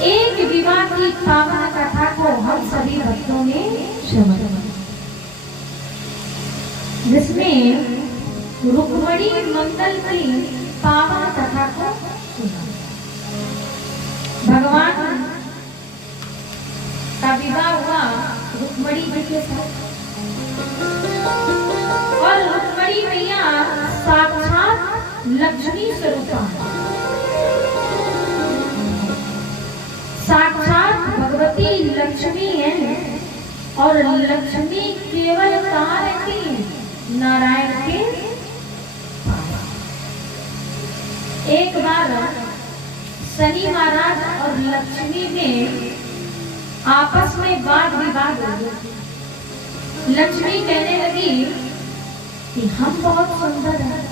एक विवाह की पावन कथा को हम सभी भक्तों ने श्रवण, जिसमें रुक्मणी मंगल की पावन कथा को सुना। भगवान का विवाह हुआ रुक्मणी जी के साथ, और रुक्मणी मैया साक्षात लक्ष्मी स्वरूपा, साक्षात भगवती लक्ष्मी है। और लक्ष्मी केवल कहाँ रहती है? नारायण के पास। एक बार शनि महाराज और लक्ष्मी में आपस में वाद विवाद हो गया। लक्ष्मी कहने लगी कि हम बहुत सुंदर हैं,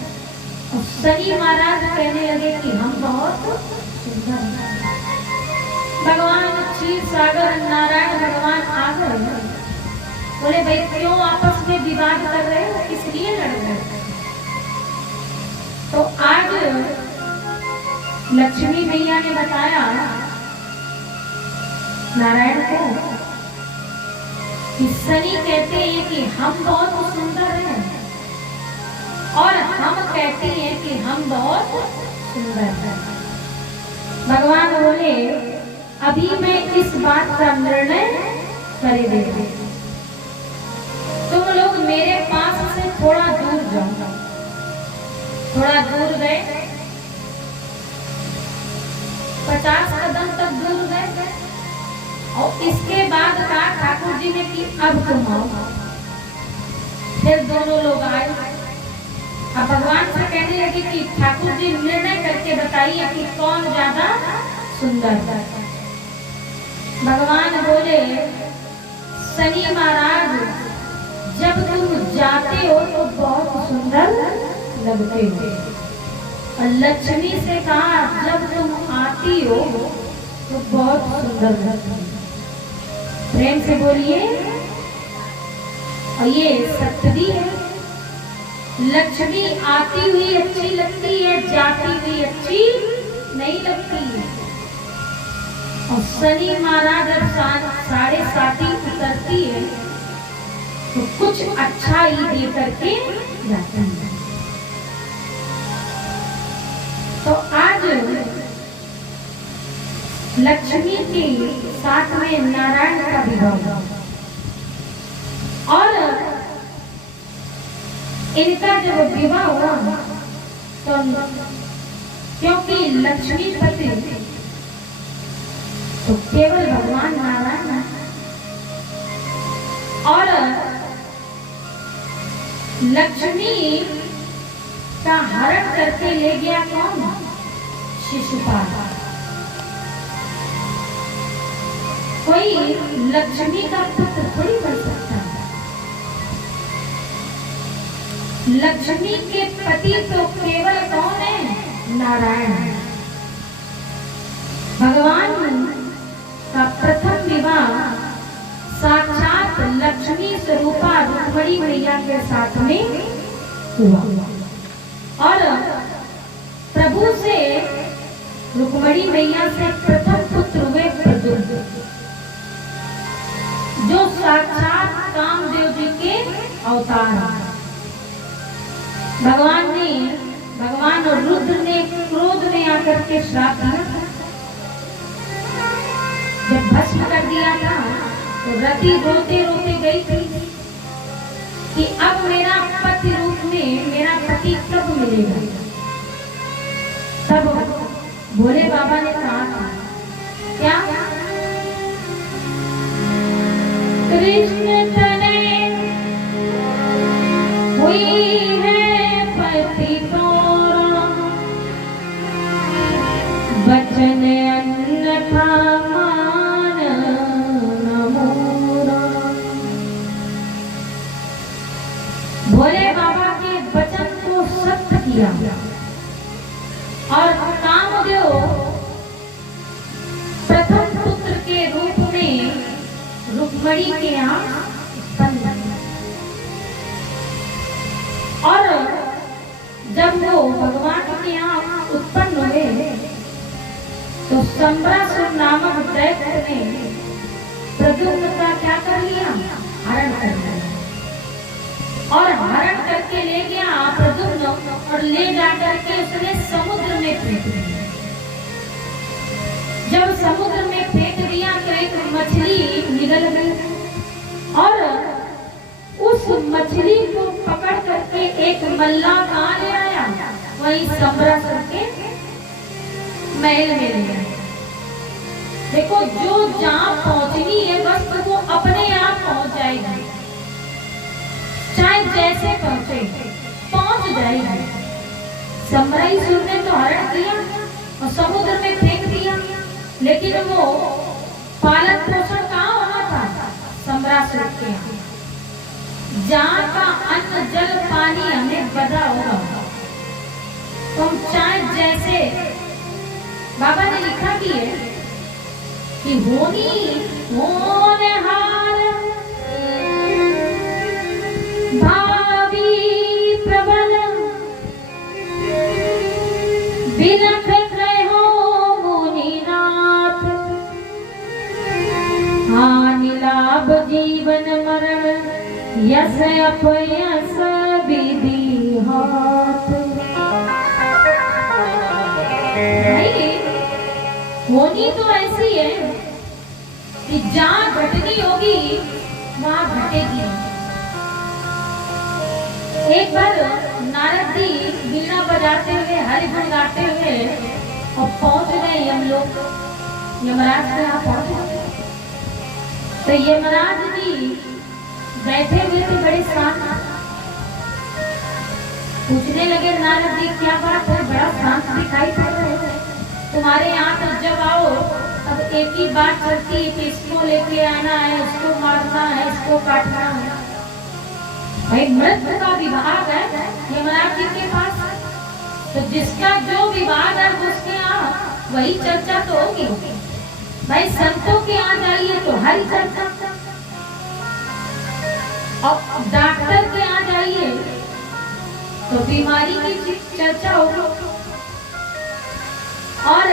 और शनि महाराज कहने लगे कि हम बहुत सुंदर हैं। भगवान क्षीर सागर नारायण भगवान आ गए, बोले भाई क्यों आपस में विवाद कर रहे हो, किस लिए लड़ रहे हो? तो आज लक्ष्मी मैया ने बताया नारायण को कि शनि कहते हैं कि हम बहुत सुंदर हैं, और हम कहते हैं कि हम बहुत सुंदर हैं। भगवान बोले अभी मैं इस बात का निर्णय कर देती, तुम लोग मेरे पास से थोड़ा दूर जाओ। थोड़ा दूर गए, 50 कदम तक दूर गए, और इसके बाद कहा ठाकुर जी ने कि अब तुम आओ। फिर दोनों लोग आए। अब भगवान से कहने लगे कि ठाकुर जी निर्णय करके बताइए कि कौन ज्यादा सुंदर है। भगवान बोले शनि महाराज जब तुम जाते हो तो बहुत सुंदर लगते हो, और लक्ष्मी से कहा जब तुम आती हो तो बहुत सुंदर लगती हो। प्रेम से बोलिए। और ये सत्य भी है, लक्ष्मी आती हुई अच्छी लगती है, जाती हुई अच्छी नहीं लगती है। और शनि महाराज जब 7:30 उतरती है तो कुछ अच्छा ही दे करके जाती है। तो आज लक्ष्मी के साथ में नारायण का विवाह, और इनका जब विवाह हुआ तो क्योंकि लक्ष्मी पति तो केवल भगवान नारायण है, और लक्ष्मी का हरण करके ले गया कौन? शिशुपाल। कोई लक्ष्मी का पुत्र थोड़ी बन सकता है। लक्ष्मी के पति तो केवल कौन है? नारायण। भगवान का प्रथम विवाह साक्षात लक्ष्मी स्वरूपा रुक्मणी मैया के साथ में हुआ, और प्रभु से रुक्मणी मैया से प्रथम पुत्र हुए प्रद्युम्न, जो साक्षात कामदेव जी के अवतार हैं। भगवान और रुद्र ने क्रोध में आकर के श्राप दिया था। जब भस्म कर दिया था तो रति रोते रोते गई थी कि अब मेरा पति रूप में मेरा पति कब मिलेगा। तब भोले बाबा ने कहा था क्या? कृष्ण तने हुई है पति तोरा, बचन अन्यथा मान न मोरा। भोले बाबा के वचन को सत्य किया, और कामदेव प्रथम पुत्र के रूप में रुक्मणी के यहाँ उत्पन्न, और जब वो भगवान के यहाँ उत्पन्न हुए तो संबरासुर नामक दैत्य ने प्रद्युम्न का क्या कर लिया? हरण कर लिया। और हरण करके ले गया प्रद्युम्न और ले जाकर के उसने समुद्र में फेंक दिया। जब समुद्र में फेंक दिया तो एक मछली निगल गई और उस मछली को पकड़ करके एक मल्लाह कहाँ ले आया? वही संबरासुर के महल में ले आया। देखो, जो जहां पहुंचनी है बस तो वो अपने आप पहुंच जाएगी, चाहे जैसे पहुंचे पहुंच जाएगी। संबरासुर ने तो हरण किया और समुद्र में फेंक दिया, लेकिन वो पालन पोषण कहाँ होना था? संबरासुर के यहाँ, जहाँ का अन्न जल पानी हमें बदा होगा। तुम चाहे जैसे, बाबा ने लिखा भी है कि होनी होनहार भावी प्रबल बिलख रहो मुनिनाथ, हानि लाभ जीवन मरण यस अपयस विधि हाथ। होनी तो ऐसी है कि जहां घटनी होगी वहां घटेगी। एक बार नारद जी वीणा बजाते हुए हरि गुण गाते हुए और पहुंच गए यमलोक, यमराज के यहाँ पहुंच गए। तो यमराज जी बैठे हुए थे बड़े शांत, पूछने लगे नारद जी क्या बात है, बड़ा शांत दिखाई पड़ रहे हो तुम्हारे यहाँ। तो जब आओ अब एक ही बात चलती है कि इसको लेके आना है, इसको मारना है, इसको काटना है। भाई मृत्यु का विभाग है यमराज जी के पास, तो जिसका जो विभाग है उसके यहाँ वही चर्चा तो होगी। भाई संतों के यहाँ जाइए तो हरी चर्चा, और डॉक्टर के यहाँ जाइए तो बीमारी की चर्चा होगी, और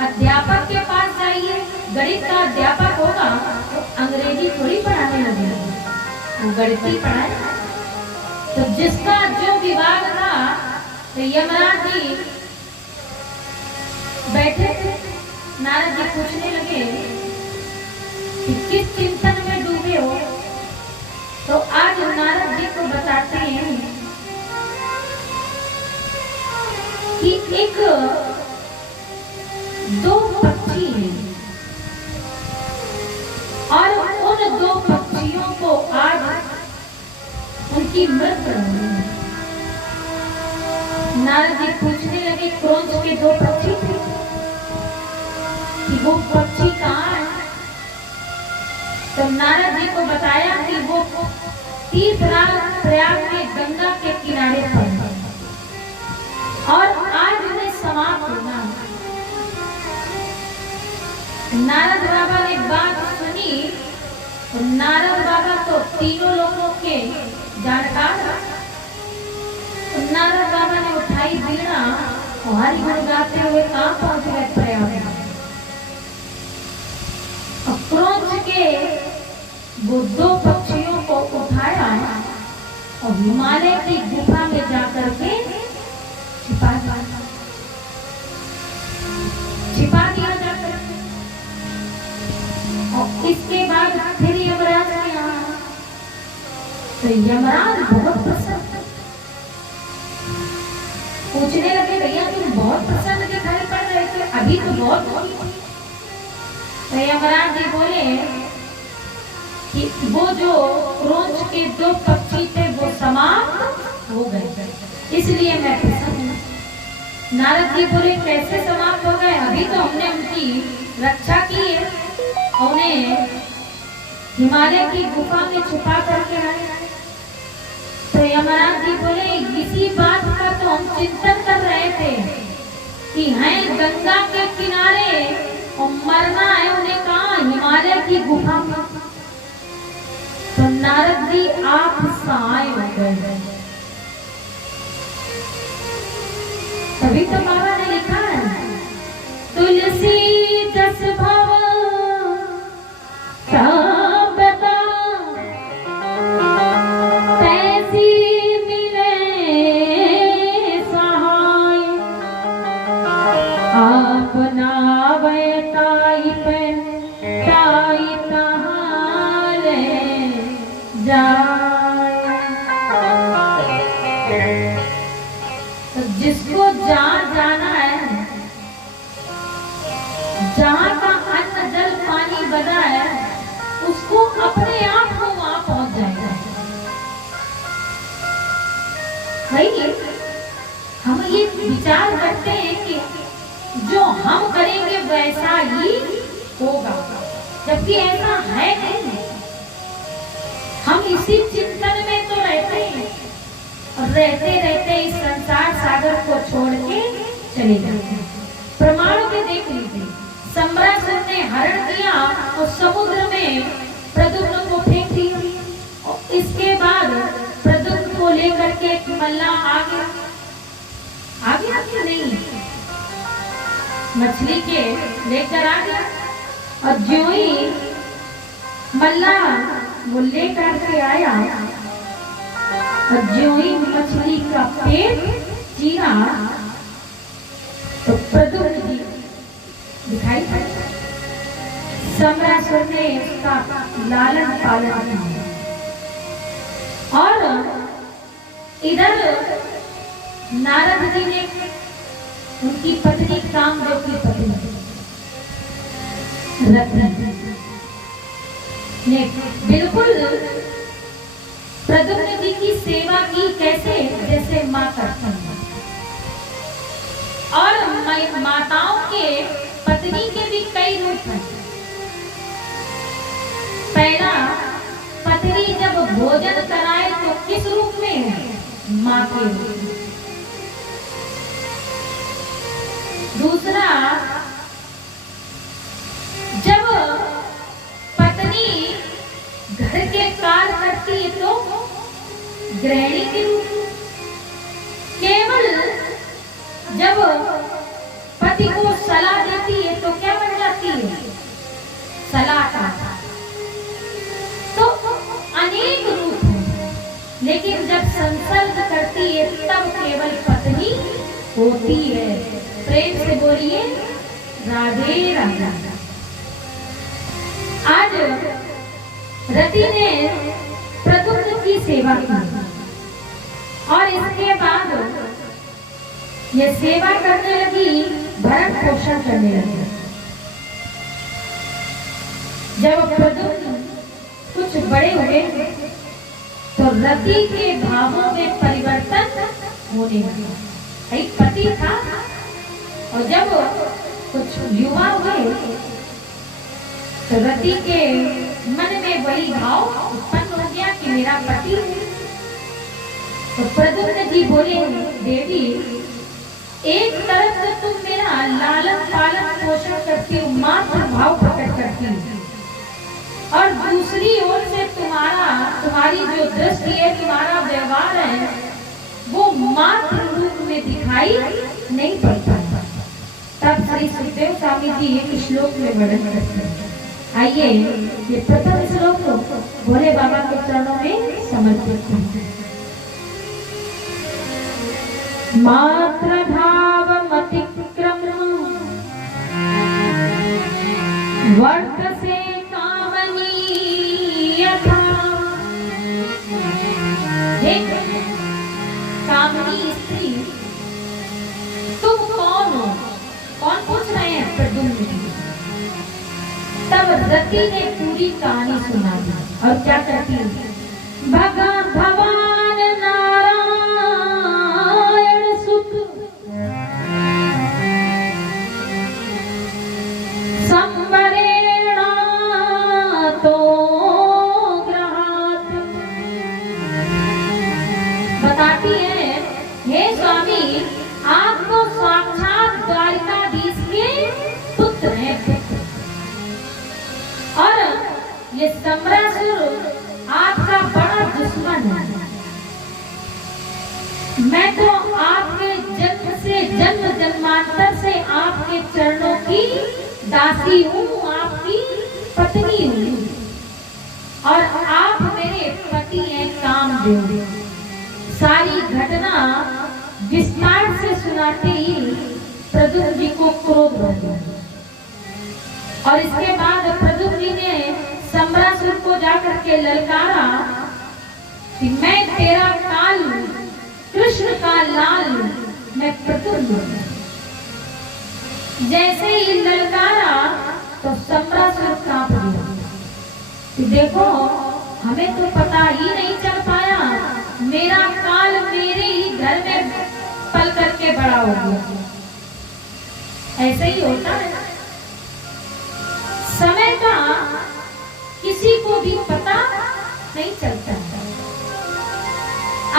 अध्यापक के पास जाइए, गणित का अध्यापक होगा तो अंग्रेजी थोड़ी पढ़ाने लगेगा, वो गणित ही पढ़ाए। तो जिसका जो विभाग था, तो यमराज जी बैठे थे, नारद जी पूछने लगे कि किस चिंतन में डूबे हो। तो आज नारद जी को बताते हैं कि एक दो पक्षी हैं और उन दो पक्षियों को आज उनकी मृत्यु हुई। नारद जी पूछने लगे क्रोध के दो पक्षी थे कि वो पक्षी कहाँ है। तो नारद जी को बताया कि वो तीर्थराज प्रयाग के गंगा के किनारे पर और आज उन्हें समाप्त होना। नारद बाबा ने बात सुनी तो नारद बाबा तो तीनों लोगों के जानकार, तो नारद बाबा ने उठाई वीणा और हरि गुण गाते हुए कहाँ पहुंच गए? प्रयाग। और क्रोध के वो दो पक्षियों को उठाया और हिमालय की गुफा में जाकर के छिपा दिया जाकर। और इसके बाद फिर यमराज के यहाँ, तो यमराज बहुत प्रसन्न, पूछने लगे भैया तुम बहुत प्रसन्न दिखाई पड़ रहे थे, अभी तो बहुत। तो यमराज जी बोले कि वो जो क्रोध के दो पक्षी थे वो समाप्त हो गए, इसलिए मैं प्रसन्न हूं। नारद जी बोले कैसे समाप्त हो गए? अभी तो हमने उनकी रक्षा की है, उन्हें हिमालय की गुफा में छुपा करके आए। तो यमराज जी बोले इसी बात का तो हम चिंतन कर रहे थे कि हैं गंगा के किनारे और मरना है उन्हें कहाँ? हिमालय की गुफा में। तो नारद जी आप सहाय हो गए। तभी तो बाबा ने लिखा है तुलसी जहाँ का अन्न जल पानी बना है उसको अपने आप वो वहां पहुंच जाएगा। वही हम ये विचार करते हैं कि जो हम करेंगे वैसा ही होगा, जबकि ऐसा है नहीं। हम इसी चिंतन में तो रहते हैं और रहते रहते इस संसार सागर को छोड़ के चले जाते हैं। प्रमाण के देख लीजिए, सम्रासुर ने हरण किया और समुद्र में प्रद्युम्न को फेंक दिया और इसके बाद प्रद्युम्न को लेकर के मल्लाह आगे नहीं मछली के लेकर आ गया और ज्यों ही मल्लाह वो लेकर के आया और ज्यों ही मछली का पेट चीरा तो प्रद्युम्न जी दिखाई पड़े। सम्रासुर ने उसका लालन पालन किया और इधर नारद जी ने उनकी पत्नी कामदेव की पत्नी रत्न ने बिल्कुल प्रद्युम्न जी की सेवा की, कैसे जैसे माँ करती है। और माताओं के पत्नी के भी कई रूप हैं। पहला, पत्नी जब भोजन कराए तो किस रूप में है? माँ के रूप में। दूसरा, जब पत्नी घर के कार्य करती है तो गृहिणी के रूप में। केवल जब पति को सलाह देती है तो क्या बन जाती है? सलाहकार। तो अनेक रूप हैं, लेकिन जब संसर्ग करती है तब केवल पत्नी होती है। प्रेम से बोलिए राधे राधे। आज रति ने प्रद्युम्न की सेवा की और इसके बाद ये सेवा करने लगी, भरण पोषण करने लगी। जब प्रद्युम्न कुछ बड़े हुए तो रति के भावों में परिवर्तन होने लगा। एक पति था और जब कुछ युवा हुए तो रति के मन में वही भाव उत्पन्न हो गया कि मेरा पति। तो प्रद्युम्न जी बोले, देवी एक तरफ तो तुम मेरा लालन पालन पोषण करती हो, मातृ भाव प्रकट करती हो, और दूसरी ओर से तुम्हारी जो दृष्टि है, तुम्हारा व्यवहार है, वो मातृ रूप में दिखाई नहीं पड़ता। तब श्री सुखदेव स्वामी जी एक श्लोक में वर्णन करते हैं। आइए ये प्रथम श्लोक भोले बाबा के चरणों में समर्पित हैं। मातृभावमतिक्रम्य वर्तसे कामनी यथा। कामनी स्त्री, तुम कौन हो? कौन पूछ रहे हैं? प्रद्युम्न जी। तब रति ने पूरी कहानी सुना दी और क्या कहती है? भगवान नारायण सुत संवरेणा तो ग्रहात। बताती है, हे स्वामी, आप तो साक्षात द्वारिकाधीश के पुत्र हैं। और ये सम्रासुर आपका बड़ा दुश्मन है। मैं तो आपके जन्म से जन्म जन्मांतर से आपके चरणों की दासी हूँ, आपकी पत्नी हूँ, और आप मेरे पति हैं कामदेव। सारी घटना विस्तार से सुनाते ही प्रद्युम्न जी को क्रोध हो गया और इसके बाद प्रद्युम्न जी ने सम्रासुर को जाकर के ललकारा कि मैं तेरा काल हूं, कृष्ण का लाल हूं, मैं प्रद्युम्न हूं। जैसे ही ललकारा कि देखो हमें तो पता ही नहीं चल पाया, मेरा काल मेरे ही घर में पल करके बड़ा हो गया। ऐसे ही होता है, समय का किसी को भी पता नहीं चलता।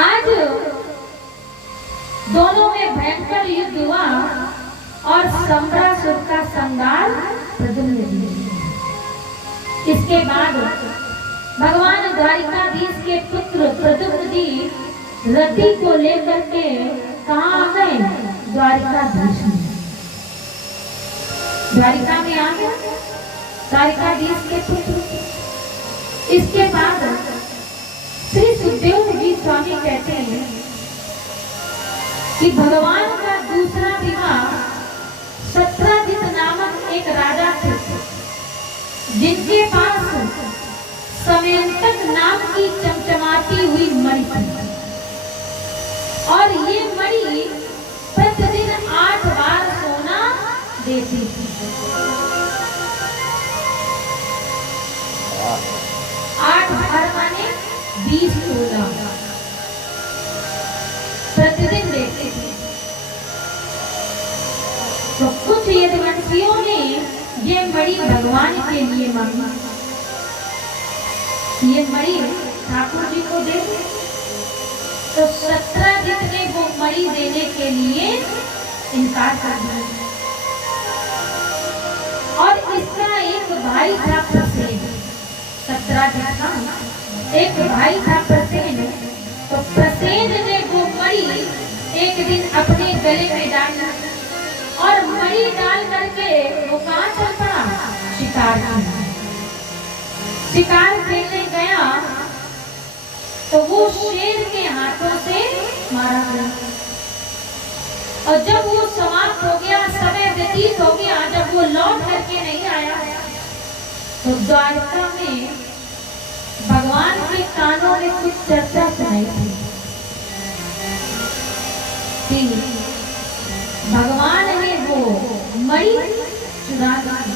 आज दोनों में भयंकर युद्ध हुआ और सम्रासुर का संहार प्रद्युम्न जी। इसके बाद भगवान द्वारिकाधीश के पुत्र प्रद्युम्न जी रति को लेकर के कहाँ आ गए? द्वारिकाधीश में। द्वारिका में आ गए द्वारिकाधीश के पुत्र। इसके बाद श्री सुखदेव जी स्वामी कहते हैं कि भगवान का दूसरा विवाह सत्राजित नामक एक राजा थे, जिनके पास समयंतक नाम की चमचमाती हुई मणि थी और ये मणि प्रतिदिन 8 बार सोना देती थी। 8 बार माने 20 तोला प्रतिदिन देती थी। तो कुछ यदुवंशियों ने ये मणि भगवान के लिए मांगा। ये मणि ठाकुर जी को दे, तो सत्राजित ने वो मणि देने के लिए इनकार कर दिया। और इसका एक भाई था प्रसेन, सत्राजित का एक भाई था प्रसेन। तो प्रसेन ने वो मणि एक दिन अपने गले में डाला और मणि डाल करके वो कहाँ चल पड़ा? शिकार खेलने। शिकार खेलने गया तो वो शेर के हाथों से मारा गया। और जब वो समाप्त हो गया, समय व्यतीत हो गया, जब वो लौट करके नहीं आया, तो द्वारका में भगवान के कानों में कुछ चर्चा सुनाई थी। भगवान ने वो मणि चुरा ली।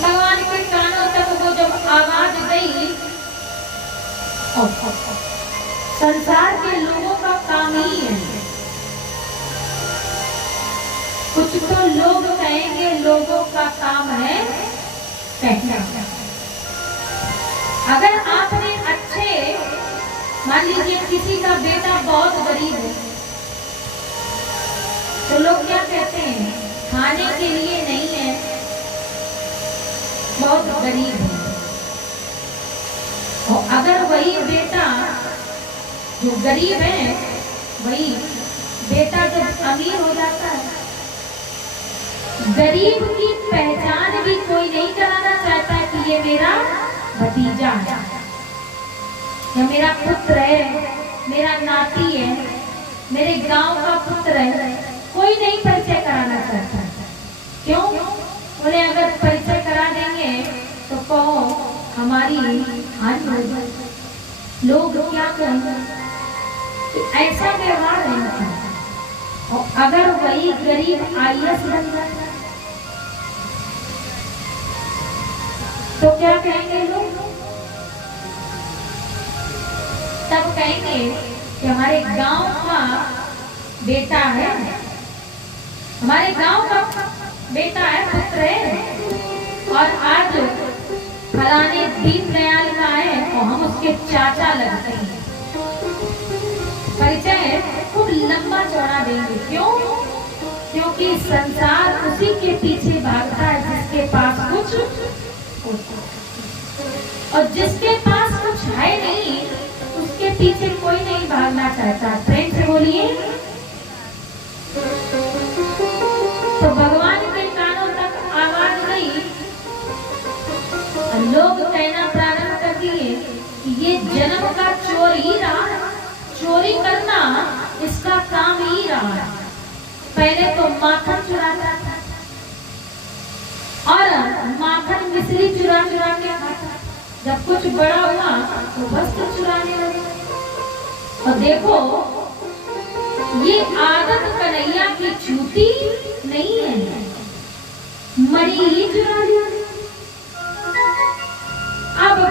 भगवान के कानों तक वो जब आवाज गई, संसार के लोगों का काम ही है, कुछ तो लोग कहेंगे, लोगों का काम है कहना। अगर आपने अच्छे, मान लीजिए किसी का बेटा बहुत गरीब है, तो लोग क्या कहते हैं? खाने के लिए नहीं है, बहुत गरीब है। और अगर वही बेटा जो गरीब है, वही बेटा जब अमीर हो जाता है, गरीब की पहचान भी कोई नहीं कराना चाहता कि ये मेरा भतीजा है या मेरा पुत्र है, मेरा नाती है, मेरे गांव का पुत्र है, कोई नहीं परिचय कराना चाहता। क्यों? बोले अगर परिचय करा देंगे तो कहो हमारी हानि हो जाए, लोग क्या कहेंगे? ऐसा व्यवहार नहीं था। और अगर वही गरीब IAS बन जाए तो क्या कहेंगे लोग? तब कहेंगे कि हमारे गांव का बेटा है, हमारे गांव का बेटा है, पुत्र है, और आज फलाने दीनदयाल का है और हम उसके चाचा लगते हैं। परिचय खूब लंबा चौड़ा देंगे। क्यों? क्योंकि संसार उसी के पीछे भागता है जिसके पास कुछ होता है, और जिसके पास कुछ है नहीं उसके पीछे कोई नहीं भागना चाहता। प्रेम से बोलिए। तो भगवान के कानों तक आवाज गई, लोग कहना प्रारंभ कर दिए कि ये जन्म का चोर ही रहा, चोरी करना इसका काम ही रहा। पहले तो माखन चुराता था और माखन मिश्री चुरा चुरा के खाता। जब कुछ बड़ा हुआ तो वस्त्र चुराने लगा। और देखो ये आदत कन्हैया की छूटी नहीं है, मणि ही चुरा लिया।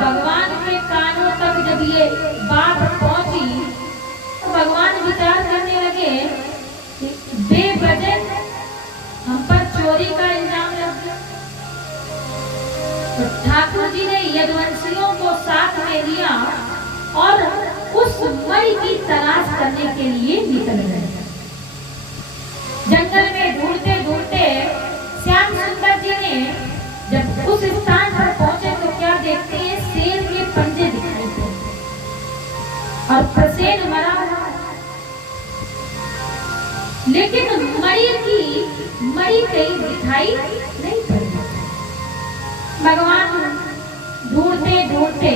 भगवान के कानों तक जब ये बात पहुंची तो भगवान विचार करने लगे कि बेवजह हम पर चोरी का इल्जाम लग गया। तो ठाकुर जी ने यदुवंशियों को साथ में लिया और उस मणि की तलाश करने के लिए निकल गए। जंगल में ढूंढते ढूंढते श्याम सुंदर जी ने जब उस स्थान पर पहुंचे तो क्या देखते हैं, शेर के पंजे दिखाई दे और प्रसेन मरा हुआ। लेकिन मणि कहीं दिखाई नहीं पड़ी। भगवान ढूंढते ढूंढते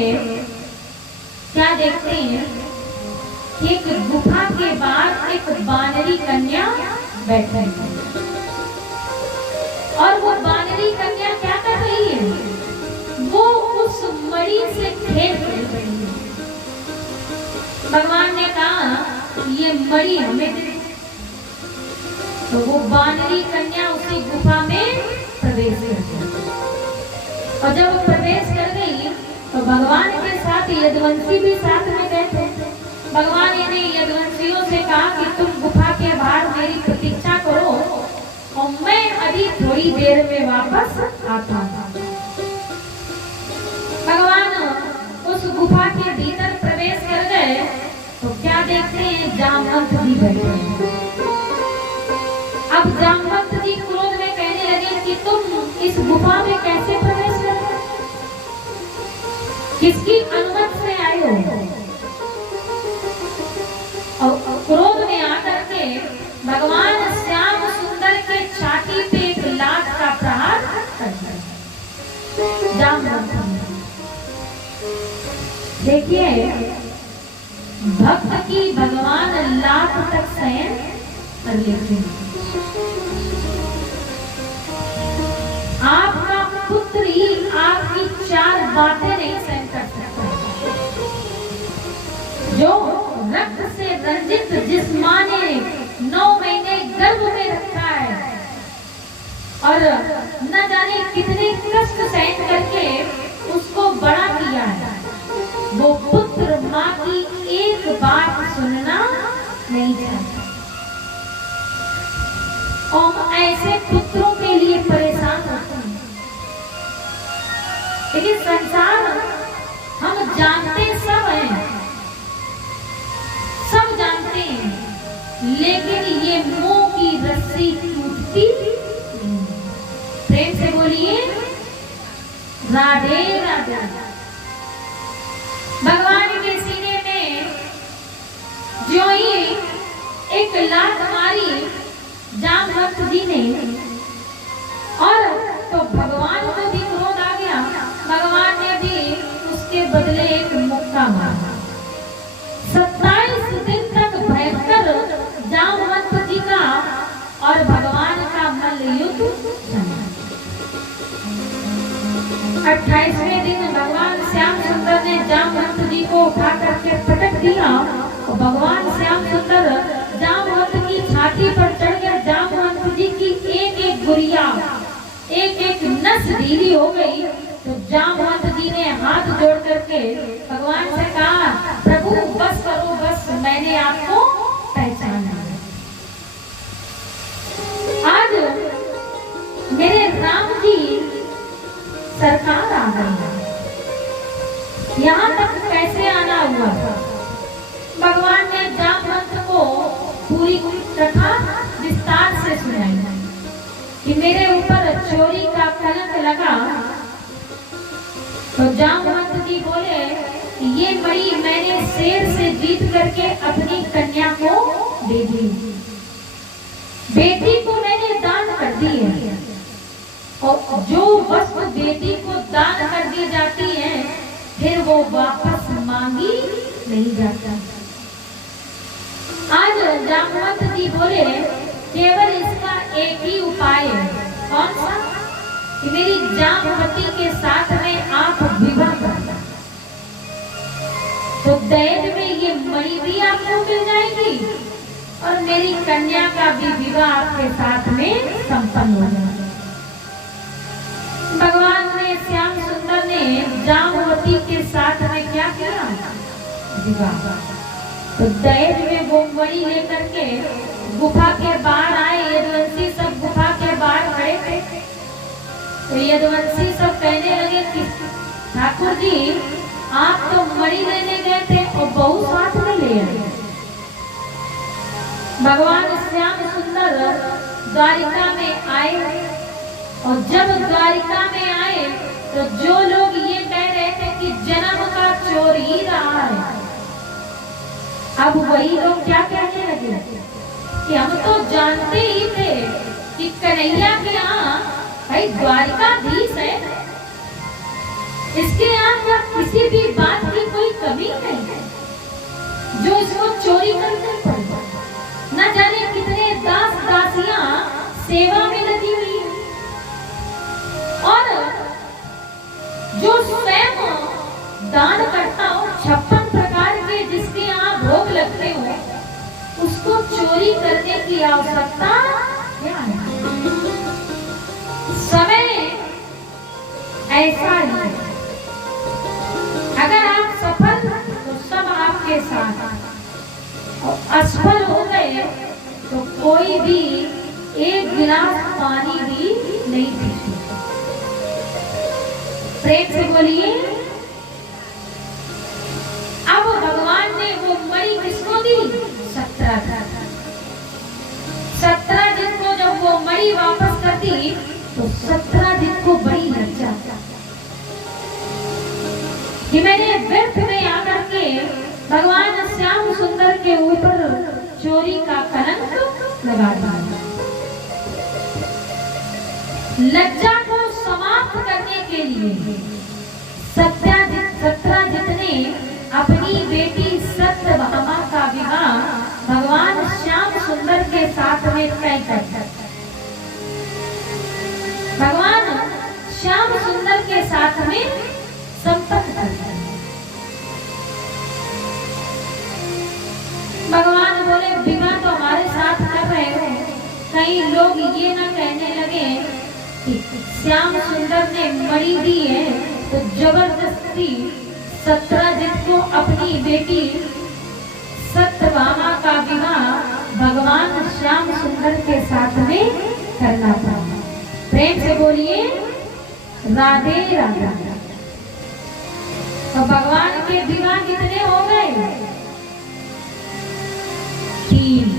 क्या देखते हैं, एक गुफा के बाहर एक बानरी कन्या बैठी है और वो बानरी कन्या क्या कर रही है, वो उस मणि से खेल रही है। भगवान ने कहा ये मणि हमें दे। तो वो बानरी कन्या उसी गुफा में प्रवेश कर गई और जब वो प्रवेश कर गई तो भगवान के साथ यदुवंशी भी साथ में गए थे। भगवान ने यदुवंशियों से कहा कि तुम गुफा के बाहर मेरी प्रतीक्षा करो और मैं अभी थोड़ी देर में वापस आता हूँ। भगवान उस गुफा के भीतर प्रवेश कर गए तो क्या देखते हैं, जामवंत जी बैठे हैं। अब जामवंत जी क्रोध में कहने लगे कि तुम इस गुफा में कैसे प्रवेश कर रहे हो, किसकी अनुमति से आए हो। और क्रोध में आकर के भगवान श्याम सुंदर के छाती पे एक लात का प्रहार कर दिया। जामवंत देखिए, भक्त की भगवान लात तक सहन कर लेते हैं। आपका पुत्र ही आपकी 4 बातें नहीं सहन कर सकता। जो रक्त से रंजित जिस मां ने 9 महीने गर्भ में रखा है और न जाने कितने कष्ट सहन करके उसको बड़ा किया है, वो पुत्र मां की एक बात सुनना नहीं चाहता। और ऐसे पुत्रों के लिए परेशान होते हैं। लेकिन संसार हम जानते सब हैं, सब जानते हैं, लेकिन ये मोह की रस्सी टूटती। प्रेम से बोलिए राधे राधे। भगवान के सीने में जो ही एक लात मारी जामवंत जी ने और तो भगवान को भी क्रोध आ गया। भगवान ने भी उसके बदले एक मुक्का मारा। 27 दिन तक भयंकर जामवंत जी का और भगवान का मल्ल युद्ध चला। 28वें दिन भगवान श्याम सुंदर ने जामवंत जी को उठा करके पटक दिया और भगवान श्याम सुंदर जामवंत की छाती पर चढ़ गया। जामवंत जी की एक एक गुड़िया, एक एक नस ढीली हो गई। तो जामवंत जी ने हाथ जोड़ करके भगवान से कहा, प्रभु बस करो, बस मैंने आपको पहचाना। आज मेरे राम जी सरकार आ गई, यहाँ तक कैसे आना हुआ था। भगवान ने जामवंत को पूरी कथा विस्तार से सुनाई कि मेरे ऊपर चोरी का कलंक लगा। तो जामवंत जी बोले, ये मणि मैंने शेर से जीत करके अपनी कन्या को दे दी, बेटी को मैंने दान कर दी है। और जो वस्तु बेटी को दान कर दी जाती है फिर वो वापस मांगी नहीं जाता। आज जामवंत जी बोले, केवल इसका एक ही उपाय है। कौन सा? कि मेरी जामवती के साथ में आप विवाह करना, तो दहेज में ये मणि भी आपको मिल जाएगी और मेरी कन्या का भी विवाह आपके साथ में संपन्न हो जाएगा। भगवान ने श्याम सुंदर ने जामवती के विवाह। तो दहेज में वो मणि लेकर के गुफा के बाहर आए। यदुवंशी सब गुफा के बाहर खड़े थे। तो यदुवंशी सब कहने लगे कि ठाकुर जी आप तो मणि लेने गए थे और बहू साथ में ले आए। भगवान श्याम सुंदर द्वारिका में आए और जब द्वारिका में आए तो जो लोग ये कह रहे थे कि जन्म का चोर ही रहा है, अब वही लोग क्या कहने लगे कि हम तो जानते ही थे कि कन्हैया के यहाँ भाई द्वारिकाधीश है, इसके यहाँ किसी भी बात की कोई कमी नहीं है जो इसको चोरी करने पड़े। न जाने कितने दास दासियां सेवा में लगी हुई है और जो स्वयं दान करता हो 56 प्रकार के जिसके यहाँ भोग लगते हो उसको चोरी करने की आवश्यकता क्या है। समय ऐसा ही है, अगर आप सफल तो सब आपके साथ और असफल हो गए तो कोई भी एक गिलास पानी भी नहीं पी। प्रेम से बोलिए। अब भगवान ने वो मणि किसको दी? 17 दिन को जब वो मणि वापस कर दी तो 17 दिन को बड़ी लज्जा कि मैंने व्यर्थ में आकर के भगवान श्याम सुंदर के ऊपर चोरी का कलंक लगा दिया। लज्जा को समाप्त करने के लिए 17 जितने अपनी बेटी सत्यभामा का विवाह भगवान श्याम सुंदर के साथ में तय कर, भगवान श्याम सुंदर के साथ में संपन्न कर। भगवान बोले विवाह तो हमारे साथ कर रहे हो, कई लोग ये ना कहने लगे कि श्याम सुंदर ने मणि दी है तो जबरदस्ती 17 दिन को अपनी बेटी सत्यभामा का विवाह भगवान श्याम सुंदर के साथ में करना था। प्रेम से बोलिए राधे राधे। तो भगवान के विवाह कितने हो गए? 3।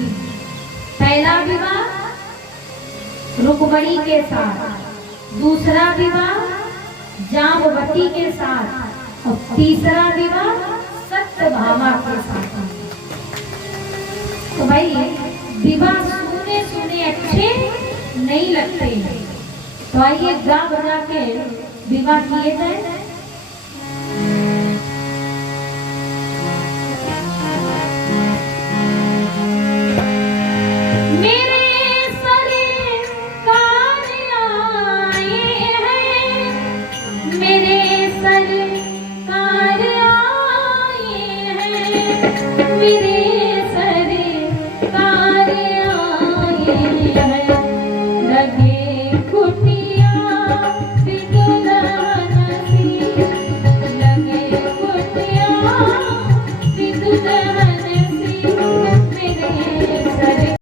पहला विवाह रुक्मणी के साथ, दूसरा विवाह जाम्बवती के साथ और तीसरा विवाह सत्यभामा के साथ। तो भाई विवाह सुने सुने अच्छे नहीं लगते हैं, तो आइए गा बजा के विवाह किए जाए। मेरे